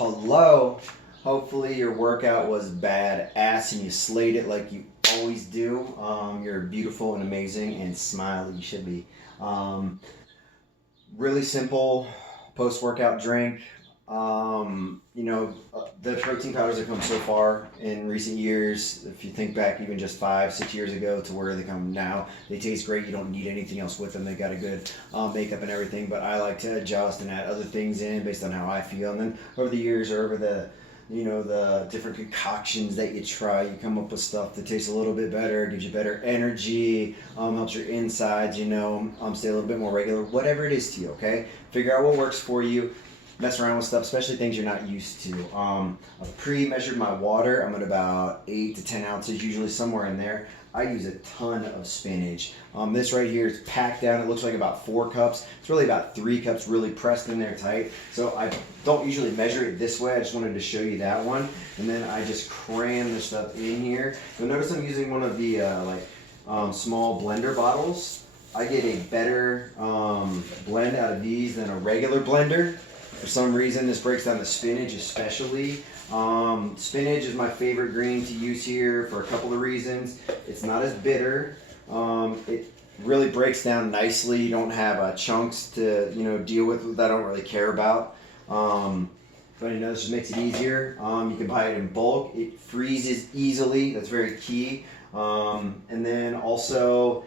Hello. Hopefully your workout was badass and you slayed it like you always do. You're beautiful and amazing and smiley. You should be. Really simple post-workout drink. The protein powders have come so far in recent years. If you think back even just 5, 6 years ago to where they come now, they taste great. You don't need anything else with them. They got a good makeup and everything, but I like to adjust and add other things in based on how I feel. And then over the years or over the different concoctions that you try, you come up with stuff that tastes a little bit better, gives you better energy, helps your insides, stay a little bit more regular, whatever it is to you, okay? Figure out what works for you. Mess around with stuff, especially things you're not used to. I've pre-measured my water. I'm at about 8 to 10 ounces, usually somewhere in there. I use a ton of spinach. This right here is packed down. It looks like about 4 cups. It's really about 3 cups really pressed in there tight. So I don't usually measure it this way. I just wanted to show you that one. And then I just cram the stuff in here. You'll notice I'm using one of the small blender bottles. I get a better blend out of these than a regular blender. For some reason, this breaks down the spinach especially. Spinach is my favorite green to use here for a couple of reasons. It's not as bitter. It really breaks down nicely. You don't have chunks to deal with that I don't really care about. But this just makes it easier. You can buy it in bulk. It freezes easily. That's very key. And then also,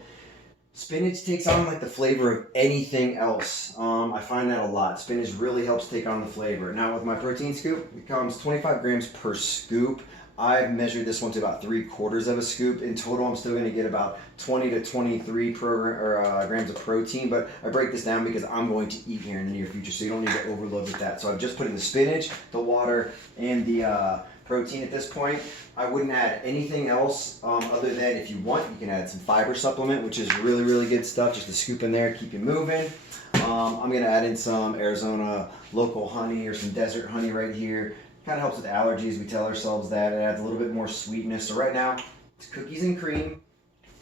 spinach takes on like the flavor of anything else. I find that a lot. Spinach really helps take on the flavor. Now with my protein scoop, it comes 25 grams per scoop. I've measured this one to about 3/4 of a scoop. In total, I'm still going to get about 20 to 23 grams of protein, but I break this down because I'm going to eat here in the near future, so you don't need to overload with that. So I've just put in the spinach, the water, and the protein at this point. I wouldn't add anything else other than if you want, you can add some fiber supplement, which is really, really good stuff. Just a scoop in there, keep you moving. I'm going to add in some Arizona local honey or some desert honey right here. Kind of helps with allergies. We tell ourselves that. It adds a little bit more sweetness. So right now, it's cookies and cream,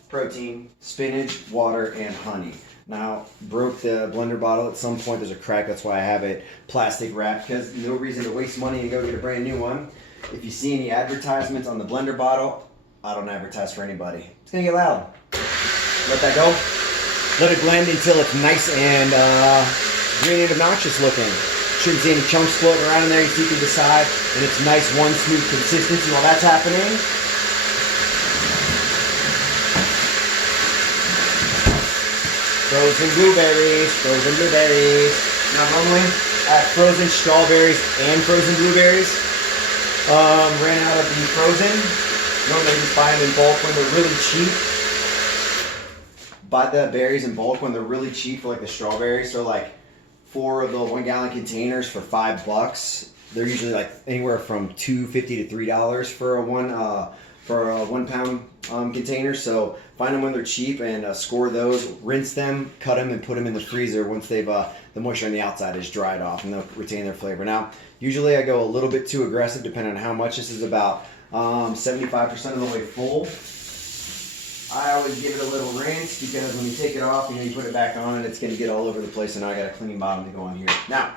protein, spinach, water, and honey. Now, broke the blender bottle at some point. There's a crack. That's why I have it plastic wrapped, because no reason to waste money and go get a brand new one. If you see any advertisements on the blender bottle, I don't advertise for anybody. It's gonna get loud. Let that go. Let it blend until it's nice and green and obnoxious looking. Shouldn't see any chunks floating around in there. You can decide, and it's nice, one smooth consistency while that's happening. Frozen blueberries, frozen blueberries. Now normally I have frozen strawberries and frozen blueberries. Ran out of the frozen. Normally just buy them in bulk when they're really cheap. Buy the berries in bulk when they're really cheap, for like the strawberries. So like 4 of the 1 gallon containers for $5. They're usually like anywhere from $2.50 to $3 for a 1 pound container. So find them when they're cheap and score those. Rinse them, cut them, and put them in the freezer once they've the moisture on the outside is dried off, and they'll retain their flavor. Now, usually I go a little bit too aggressive depending on how much. This is about 75% of the way full. I always give it a little rinse because when you take it off, you put it back on and it's going to get all over the place, and now I got a clean bottom to go on here. Now,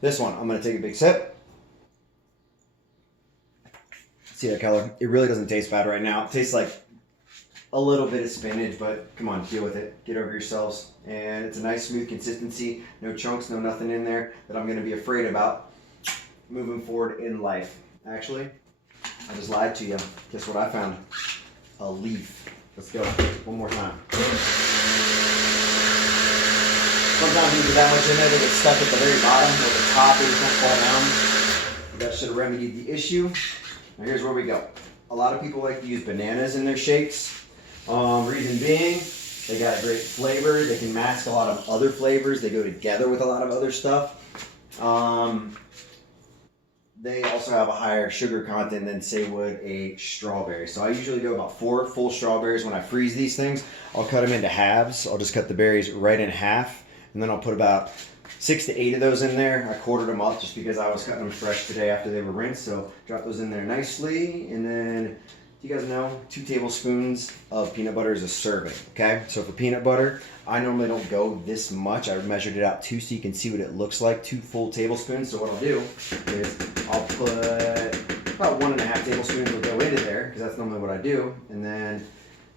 this one, I'm going to take a big sip. See that color? It really doesn't taste bad right now. It tastes like a little bit of spinach, but come on, deal with it. Get over yourselves. And it's a nice smooth consistency. No chunks, no nothing in there that I'm going to be afraid about moving forward in life. Actually, I just lied to you. Guess what I found? A leaf. Let's go. One more time. Sometimes you put that much in there, they get stuck at the very bottom or the top, they just don't fall down. That should have remedied the issue. Now here's where we go. A lot of people like to use bananas in their shakes. Reason being, they got a great flavor. They can mask a lot of other flavors. They go together with a lot of other stuff. They also have a higher sugar content than, say, would a strawberry. So I usually go about 4 full strawberries when I freeze these things. I'll cut them into halves. I'll just cut the berries right in half, and then I'll put about 6 to 8 of those in there. I quartered them up just because I was cutting them fresh today after they were rinsed. So drop those in there nicely, and then you guys know 2 tablespoons of peanut butter is a serving, okay? So for peanut butter, I normally don't go this much. I measured it out 2 so you can see what it looks like, 2 full tablespoons. So what I'll do is I'll put about 1.5 tablespoons will go into there because that's normally what I do. And then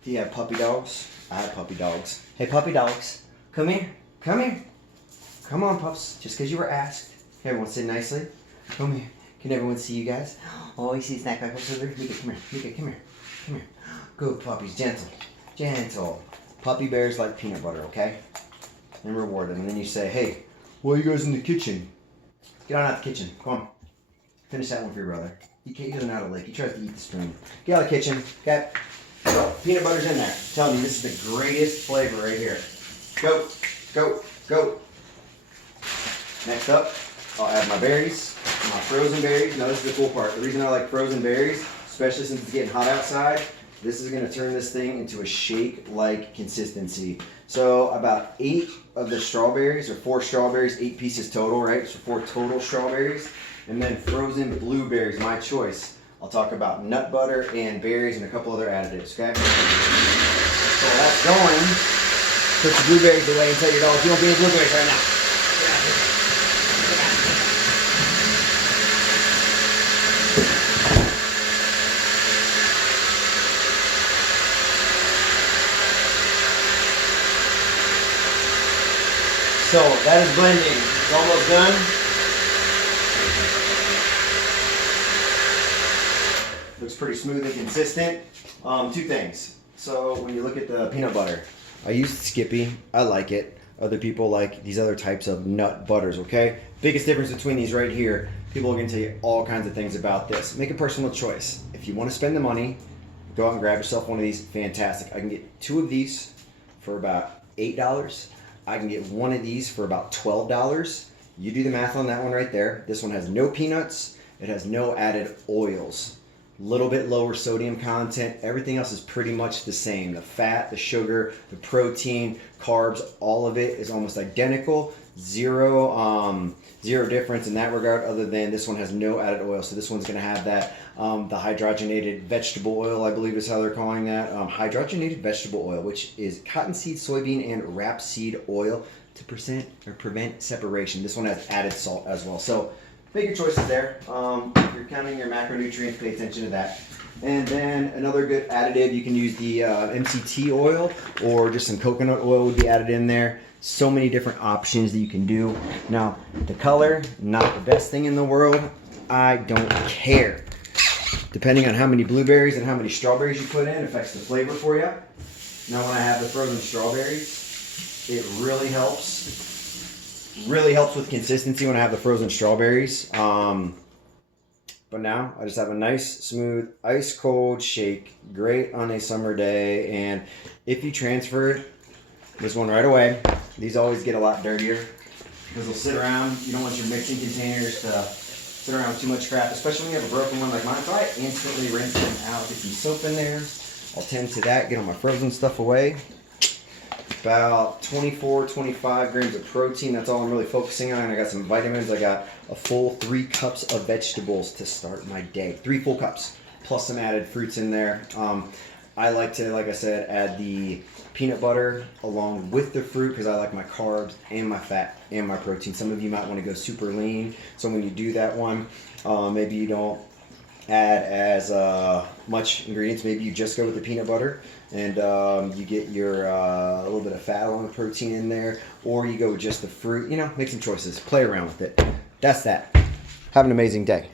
if you have puppy dogs, I have puppy dogs. Hey puppy dogs, come here, come here. Come on pups, just because you were asked. Hey, everyone sit nicely. Come here. Can everyone see you guys? Oh, you see snack back over there? Mika, come here. Mika, come here. Come here. Good puppies, gentle. Gentle. Puppy bears like peanut butter, okay? And reward them. And then you say, hey, why are you guys in the kitchen? Get on out the kitchen. Come on. Finish that one for your brother. He doesn't know how to lick. He tries to eat the spoon. Get out of the kitchen. Okay? So, peanut butter's in there. I'm telling you, this is the greatest flavor right here. Go. Go. Go. Next up, I'll add my berries, my frozen berries. Now this is the cool part. The reason I like frozen berries, especially since it's getting hot outside, this is going to turn this thing into a shake-like consistency. So about 8 of the strawberries, or 4 strawberries, 8 pieces total, right? So 4 total strawberries. And then frozen blueberries, my choice. I'll talk about nut butter and berries and a couple other additives, okay? So while that's going, put your blueberries away and tell your dog you don't get any blueberries right now. So that is blending. It's almost done. Looks pretty smooth and consistent. 2 things. So when you look at the peanut butter, I used Skippy. I like it. Other people like these other types of nut butters, okay? Biggest difference between these right here, people are gonna tell you all kinds of things about this. Make a personal choice. If you wanna spend the money, go out and grab yourself one of these, fantastic. I can get 2 of these for about $8. I can get 1 of these for about $12. You do the math on that one right there. This one has no peanuts. It has no added oils. Little bit lower sodium content. Everything else is pretty much the same. The fat, the sugar, the protein, carbs, all of it is almost identical. Zero difference in that regard, other than this one has no added oil. So this one's gonna have that, the hydrogenated vegetable oil, I believe is how they're calling that. Hydrogenated vegetable oil, which is cottonseed, soybean, and rapeseed oil to prevent separation. This one has added salt as well. So make your choices there. If you're counting your macronutrients, pay attention to that. And then another good additive, you can use the MCT oil or just some coconut oil would be added in there. So many different options that you can do. Now, the color, not the best thing in the world. I don't care. Depending on how many blueberries and how many strawberries you put in affects the flavor for you. Now, when I have the frozen strawberries, it really helps. Really helps with consistency when I have the frozen strawberries. But now I just have a nice, smooth, ice cold shake. Great on a summer day. And if you transferred this one right away, these always get a lot dirtier because they'll sit around. You don't want your mixing containers to sit around with too much crap, especially when you have a broken one like mine. So I instantly rinse them out, get some soap in there. I'll tend to that, get all my frozen stuff away. About 24, 25 grams of protein. That's all I'm really focusing on. I got some vitamins. I got a full 3 cups of vegetables to start my day. 3 full cups, plus some added fruits in there. I like to, like I said, add the peanut butter along with the fruit because I like my carbs and my fat and my protein. Some of you might want to go super lean. So when you do that one, maybe you don't add as much ingredients. Maybe you just go with the peanut butter and you get your a little bit of fat along with protein in there, or you go with just the fruit. You know, make some choices. Play around with it. That's that. Have an amazing day.